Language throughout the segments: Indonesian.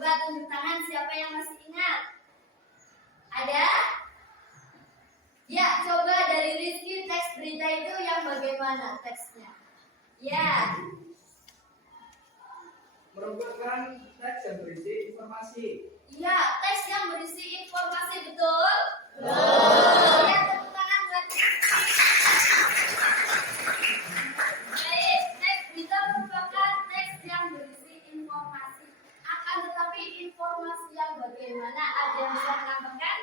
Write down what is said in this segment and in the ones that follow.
Coba tunjuk tangan siapa yang masih ingat. Ada? Ya, coba dari Rizky teks berita itu yang bagaimana teksnya? Ya. Merupakan teks yang berisi informasi. Iya, teks yang berisi informasi, betul? Betul. Ya, tepuk tangan buat. Baik, teks berita merupakan teks yang berisi informasi. Akan tetapi informasi yang bagaimana? Ada yang bisa menambahkan?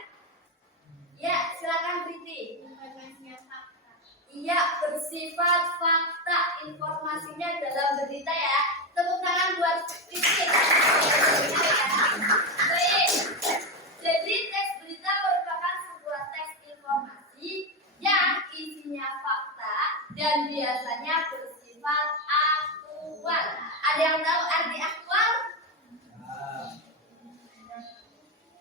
Ya, silakan Priti. Informasinya fakta. Iya, bersifat fakta. Informasinya dalam berita ya. Tepuk tangan buat Priti. Baik. Jadi teks berita merupakan sebuah teks informasi yang isinya fakta dan biasanya bersifat aktual. Ada yang tahu arti aktual?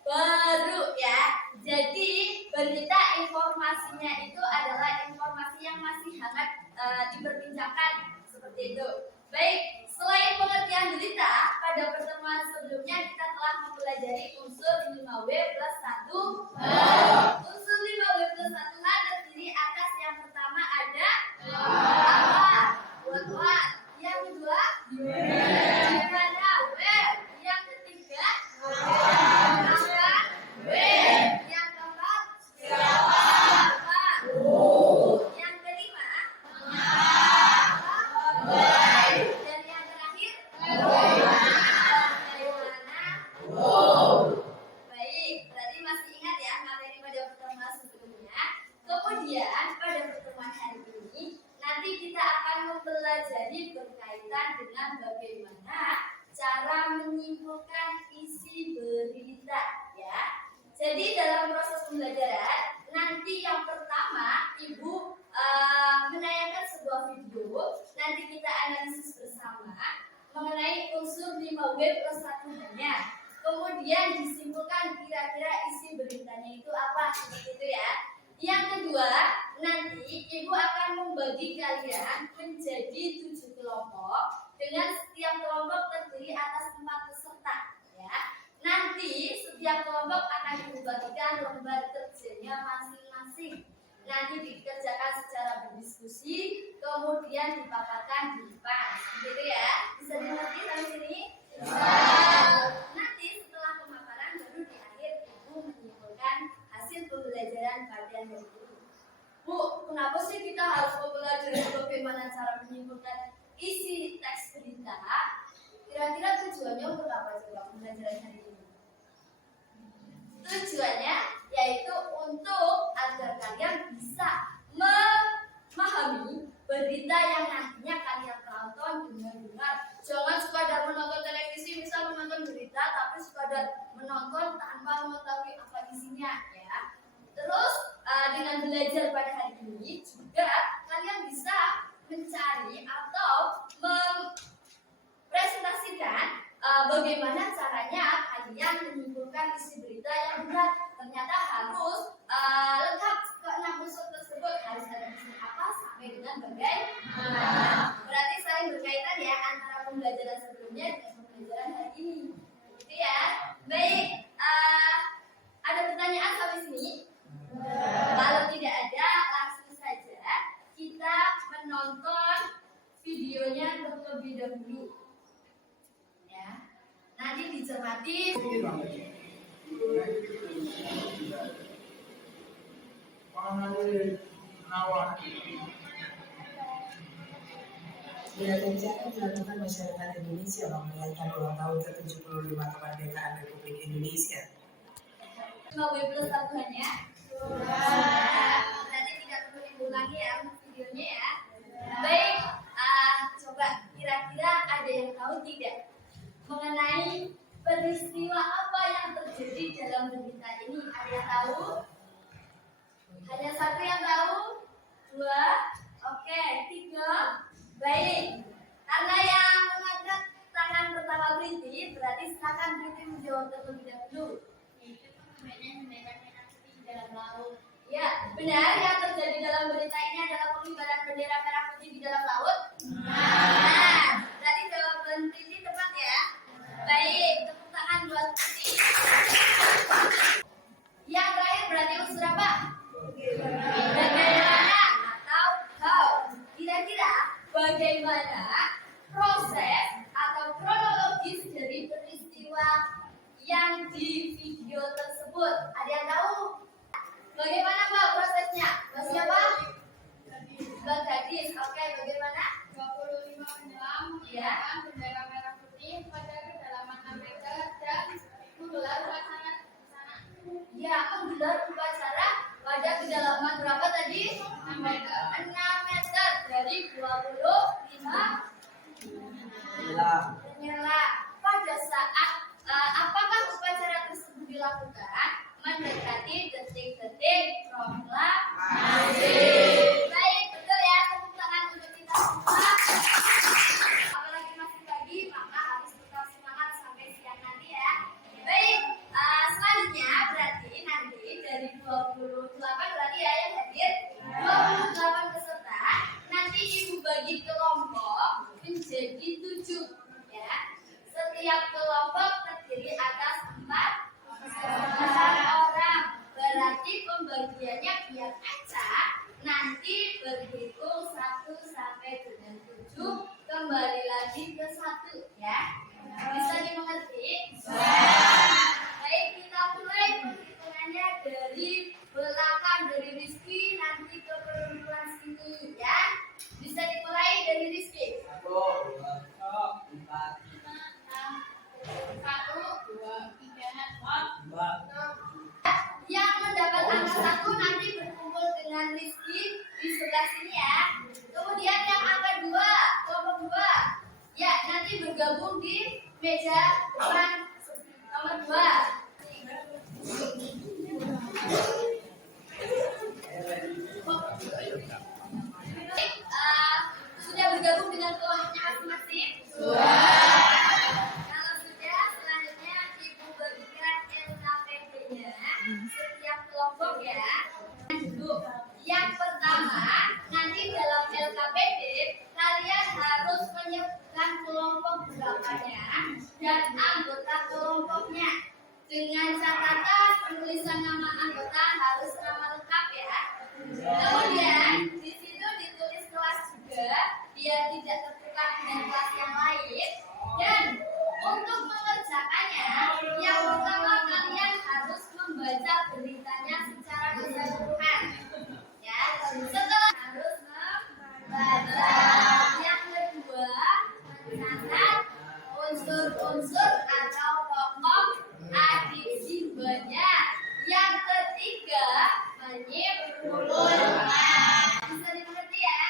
Baru ya. Jadi berita informasinya itu adalah informasi yang masih hangat diperbincangkan seperti itu. Baik, selain pengertian berita, pada pertemuan sebelumnya kita telah mempelajari unsur 5W plus 1 H. Unsur 5W plus 1 H terdiri atas yang pertama ada apa? Buat. Yang kedua gimana? Where. Yang ketiga yang keempat siapa? Yang kelima dan yang terakhir bagaimana? Baik, berarti masih ingat ya materi pada pertemuan sebelumnya. Kemudian pada pertemuan hari ini nanti kita akan mempelajari berkaitan dengan bagaimana cara menyimpulkan isi berita ya. Jadi dalam proses pembelajaran nanti yang pertama Ibu menayangkan sebuah video. Nanti kita analisis bersama mengenai unsur 5W plus 1H-nya. Kemudian disimpulkan kira-kira isi beritanya itu apa, seperti itu ya. Yang kedua, nanti Ibu akan membagi kalian menjadi 7 kelompok dengan setiap kelompok terdiri atas 4 peserta ya. Nanti setiap kelompok akan dibagikan lembar kerjanya masing-masing. Nanti dikerjakan secara berdiskusi, kemudian dipaparkan di depan. Begitu ya? Bisa dimengerti sampai sini? Bisa. Nanti setelah pemaparan baru di akhir Ibu menyimpulkan hasil pembelajaran kalian dari dulu. Bu, kenapa sih kita harus mempelajari bagaimana cara menyimpulkan isi teks berita? Kira-kira tujuannya untuk apa coba pembelajaran hari ini? Tujuannya yaitu untuk agar kalian bisa memahami berita yang nantinya kalian tonton dengan benar. Jangan sekadar menonton televisi, misal menonton berita, tapi sekadar menonton tanpa mengetahui apa isinya ya. Terus dengan belajar pada hari ini juga kalian bisa mencari atau mempresentasikan bagaimana caranya kalian menyimpulkan isi berita yang benar. Ternyata harus lengkap ke-6 unsur tersebut, harus ada unsur apa sampai dengan bagaimana. Berarti saling berkaitan ya antara pembelajaran sebelumnya dengan pembelajaran hari ini. Gitu ya. Baik, ada pertanyaan sampai sini? Kalau tidak ada, langsung saja kita menonton videonya terlebih dahulu. Ya. Nanti dicermati. Dilancarkan dilakukan masyarakat Indonesia merayakan ulang tahun ke-75 kemerdekaan Republik Indonesia. 5W plus 1H-nya. Nanti tidak perlu diulangi ya videonya ya. Baik, coba kira-kira ada yang tahu tidak mengenai peristiwa apa yang terjadi dalam berita ini? Ada yang tahu? Hanya satu yang tahu? 2? Oke, 3. Baik, karena yang mengangkat tangan pertama Priti, berarti silakan Priti menjawab terlebih dahulu. Itu pengibaran merah putih di dalam laut. Ya, benar. Yang terjadi dalam berita ini adalah pengibaran bendera merah putih di dalam laut. Nah, berarti jawaban Priti tepat ya. Baik, tepuk tangan buat di video tersebut. Ada yang tahu bagaimana Mbak prosesnya? Mbak siapa? Mbak Gadis. Oke, bagaimana? 25 penyelam Ya. menggunakan bendera merah putih pada kedalaman 6 meter dan menggelar upacara di sana. Ya, menggelar upacara pada kedalaman berapa tadi? 6 meter. 6 meter dari 25 penyelam. Pada saat apakah upacara tersebut dilakukan? Mendekati detik-detik proklamasi. Baik, betul ya. Tepuk tangan untuk kita semua. Apalagi masih pagi, maka harus tetap semangat sampai siang nanti ya. Baik, selanjutnya berarti nanti dari 28 berarti ya yang hadir 28 peserta. Nanti ibu bagi kelompok menjadi 7 ya. Setiap kelompok terdiri atas 4 orang. Berarti pembagiannya biar acak. Nanti berhitung 1 sampai dengan 7 kembali lagi ke 1 ya. Bisa dimengerti? Baik, kita mulai perhitungannya dari belakang, dari Rizky nanti ke perempuan sini ya. Bisa dimulai dari Rizky. 1, 2, 3, 4. Yang mendapat angka 1 nanti berkumpul dengan Rizky di sebelah sini ya. Kemudian yang angka 2, kelompok 2. Ya, nanti bergabung di meja depan nomor 2. Sudah bergabung dengan kelompoknya masing-masing? Kalau sudah, selanjutnya ibu bagikan LKPD-nya setiap kelompok ya. Dulu, yang pertama nanti dalam LKPD kalian harus menyebutkan kelompok berapanya dan anggota kelompoknya. Dengan catatan penulisan nama anggota harus nama lengkap ya. Kemudian di situ ditulis kelas juga biar tidak tertukar dengan kelas yang lain. Dan untuk mengerjakannya, yang pertama kalian harus membaca beritanya secara keseluruhan. Ya, setelah harus membaca. Yang kedua, mencatat unsur-unsur atau tokoh adiksi banyak. Yang ketiga, menyimpulkan. Bisa dimengerti ya?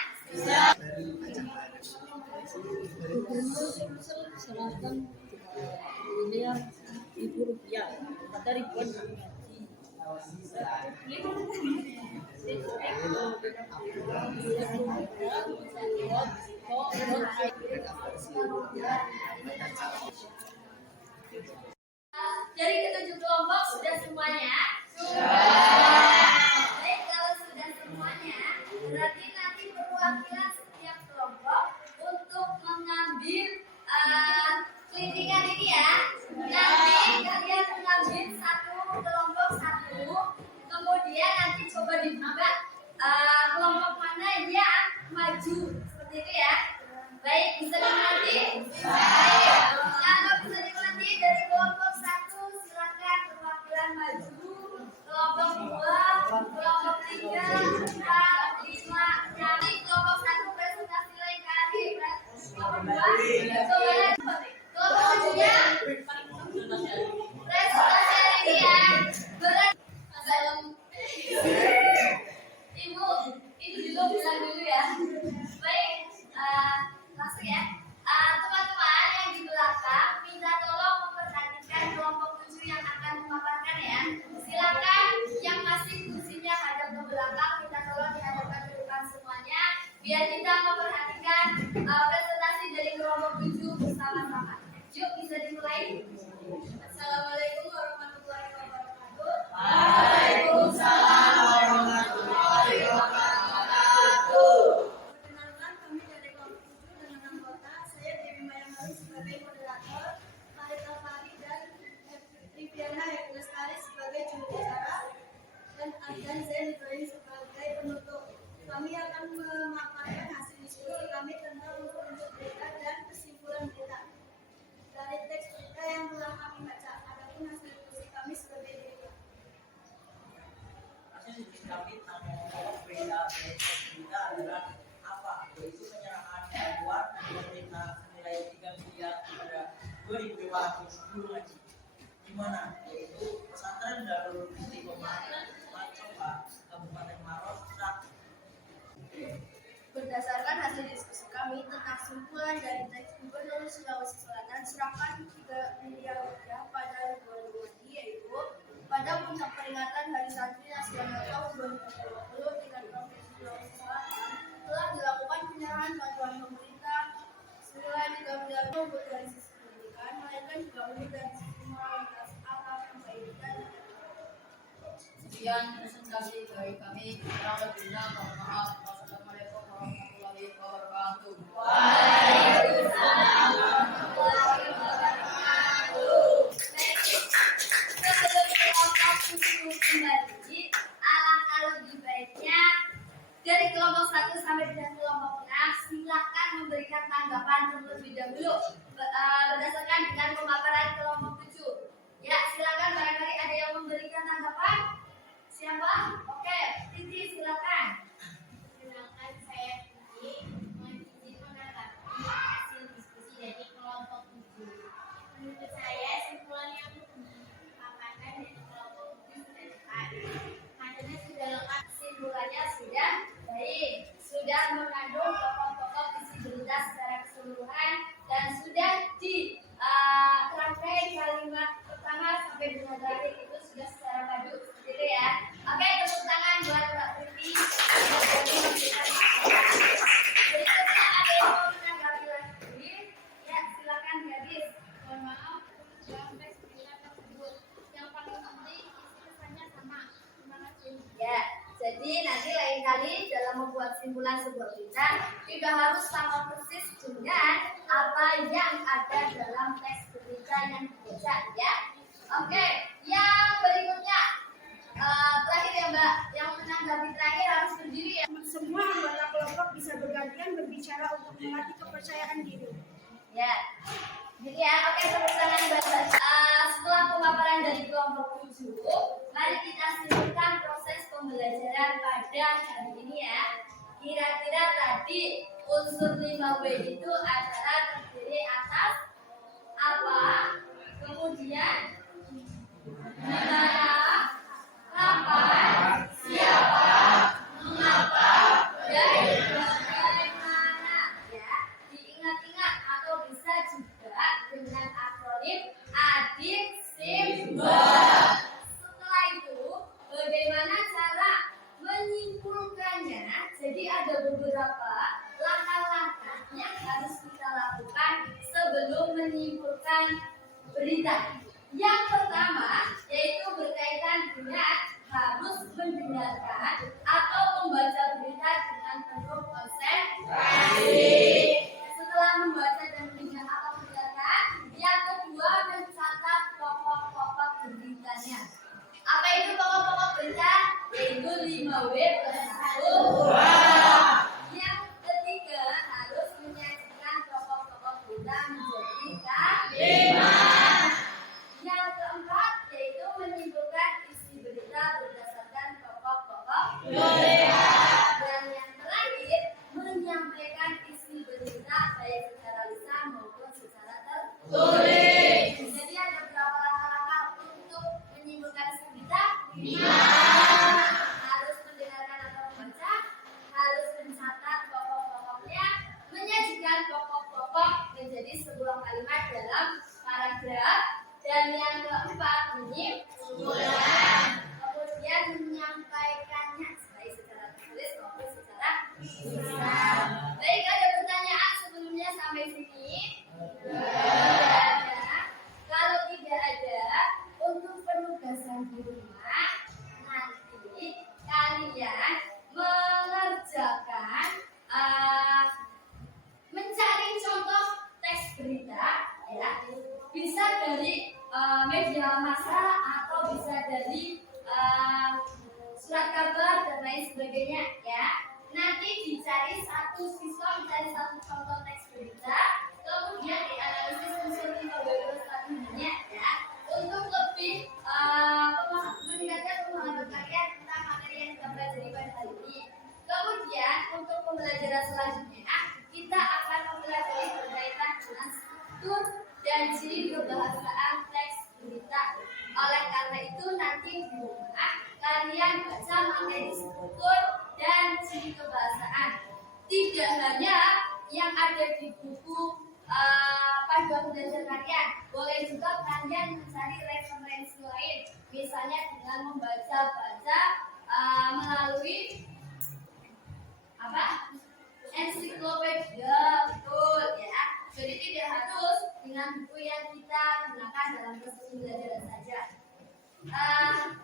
Selatan miliar ribu rupiah kata ribuan Dari ketujuh kelompok sudah semuanya? Baik, kalau sudah semuanya, berarti nanti perwakilan setiap kelompok untuk mengambil kelintingan ini ya. Nanti kalian mengambil satu kelompok satu, kemudian nanti coba dibuka kelompok mana yang maju seperti itu ya. Baik, bisa dimengerti? Baik, kalau bisa dimengerti dari kelompok satu silakan perwakilan maju. Kelompok 2, kelompok 3, 4, 5. Nanti kelompok 1 presentasi lain kali. Kelompok 2, kelompok 3, presentasi hari ini ya. Ibu, ini dulu bilang dulu ya. Baik, langsung ya. Teman-teman yang di belakang minta tolong memperhatikan kelompok 7 yang akan memaparkan ya. Silakan yang masih kursinya hadap ke belakang minta tolong dihadapkan ke depan semuanya biar kita memperhatikan presentasi dari kelompok 7 bersama-sama. Yuk, bisa dimulai. Assalamualaikum warahmatullahi wabarakatuh. Waalaikumsalam warahmatullahi wabarakatuh. Perkenalkan, kami dari kelompok 7 dengan anggota saya Dewi Mayang sebagai moderator, Farid Alfari dan Triviana Lestari sebagai juru bicara, dan Ardan Zain Ibrahim sebagai penutup. Kami akan memaparkan hasil diskusi kami tentang unsur di Bewahati Guru Ngaji. Di mana? Yaitu Pesantren Darul Istiqomah Macoba, Kabupaten Maros, Berdasarkan hasil diskusi kami tentang simpulan dari teks Gubernur Sulawesi Selatan serahkan ke miliar rupiah pada Ridwan Ghani, yaitu pada puncak peringatan Hari Santri Nasional tahun 2020 tingkat Provinsi Sulawesi Selatan telah dilakukan penyerahan bantuan pemerintah senilai 3 miliar rupiah dari sisi pendidikan, melainkan juga dari sisi moralitas atas pendidikan. Sekian presentasi dari kami. Kurang lebihnya mohon maaf. Wassalamualaikum warahmatullahi wabarakatuh. Waalaikumsalam warahmatullahi wabarakatuh. Baik, sebelum kelompok 7 kembali, alangkah lebih baiknya dari kelompok 1 sampai dengan kelompok 6 silakan memberikan tanggapan terlebih dahulu berdasarkan dengan pemaparan kelompok 7. Ya, silakan barangkali ada yang memberikan tanggapan. Siapa? Oke, Titi silakan. Silakan saya Titi izin menanggapi hasil diskusi dari kelompok 7. Menurut saya simpulan yang dipaparkan dari kelompok 7 sudah tepat. Karena sudah lengkap Simpulannya sudah baik, sudah mengandung pokok-pokok isi berita secara keseluruhan dan sudah dirangkai kalimat pertama sampai dengan terakhir itu sudah secara padu, gitu ya. Oke, tepuk tangan buat Mbak Titi. Berikutnya ada yang mau menanggapi lagi? Ya, silakan Gadis. mohon maaf dalam teks berita tersebut. Yang paling penting isi pesannya sama. Terima kasih. Ya, jadi nanti lain kali dalam membuat simpulan sebuah berita tidak harus sama persis dengan apa yang ada dalam teks berita yang dibaca ya. Oke, yang berikutnya terakhir ya Mbak, yang menanggapi terakhir harus berdiri ya. Semua anggota kelompok bisa bergantian berbicara untuk melatih kepercayaan diri. Ya, jadi ya, oke tepuk tangan Mbak. Setelah pemaparan dari kelompok 7, mari kita simpulkan proses pembelajaran pada hari ini ya. Kira-kira tadi unsur 5W itu adalah terdiri atas apa, kemudian dimana, kapan, siapa, mengapa, dan bagaimana ya. Diingat-ingat atau bisa juga dengan akronim adik simbol. Setelah itu bagaimana cara menyimpulkannya? Jadi ada beberapa langkah-langkah yang harus kita lakukan sebelum menyimpulkan berita. Yang pertama yaitu berkaitan dengan harus mendengarkan atau membaca berita dengan penuh konsentrasi. Setelah membaca dan mendengar atau mendengarkan, yang kedua mencatat pokok-pokok beritanya. Apa itu pokok-pokok berita? Yaitu 5W plus 1. Yang ketiga harus menyajikan pokok-pokok berita menjadi kalimat. Yang keempat yaitu menyimpulkan isi berita berdasarkan pokok-pokok berita. Dan yang terakhir menyampaikan isi berita baik secara lisan maupun secara tertulis. Jadi ada berapa langkah-langkah untuk menyimpulkan isi berita? 5. Harus mendengarkan atau membaca, harus mencatat pokok-pokoknya, menyajikan pokok-pokok menjadi sebuah kalimat dalam paragraf. Dan yang keempat menyimpulkan, kemudian menyampaikannya baik secara tertulis maupun secara lisan. Baik, ada pertanyaan sebelumnya sampai sini? Tidak ada. Kalau tidak ada, untuk penugasan di rumah nanti kalian mengerjakan mencari contoh teks berita ya, bisa dari media massa atau bisa dari surat kabar dan lain sebagainya ya. Nanti dicari satu siswa mencari satu contoh teks berita, kemudian dianalisis unsur 5W plus 1-nya ya, untuk lebih meningkatkan pemahaman kalian tentang materi yang kita pelajari pada hari ini. Kemudian untuk pembelajaran selanjutnya kita akan mempelajari berkaitan dengan struktur dan ciri kebahasaan teks berita. Oleh karena itu nanti di rumah kalian baca materi struktur dan ciri kebahasaan. Tidak hanya yang ada di buku panduan belajar kalian, boleh juga kalian mencari referensi lain, misalnya dengan membaca-baca melalui ensiklopedia, betul ya. Jadi tidak harus dengan buku yang kita gunakan dalam proses pembelajaran saja.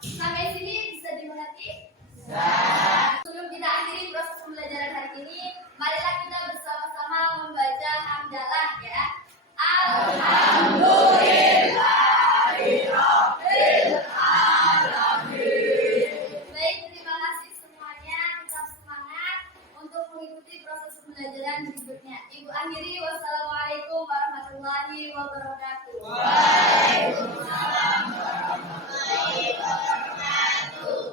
Sampai sini bisa dimengerti? Bisa. Sebelum kita akhiri proses pembelajaran hari ini, marilah kita bersama-sama membaca hamdalah ya. Baik, terima kasih semuanya. Tetap semangat untuk mengikuti proses pembelajaran berikutnya. Ibu akhiri, wassalamualaikum warahmatullahi wabarakatuh. Waalaikumsalam warahmatullahi wabarakatuh.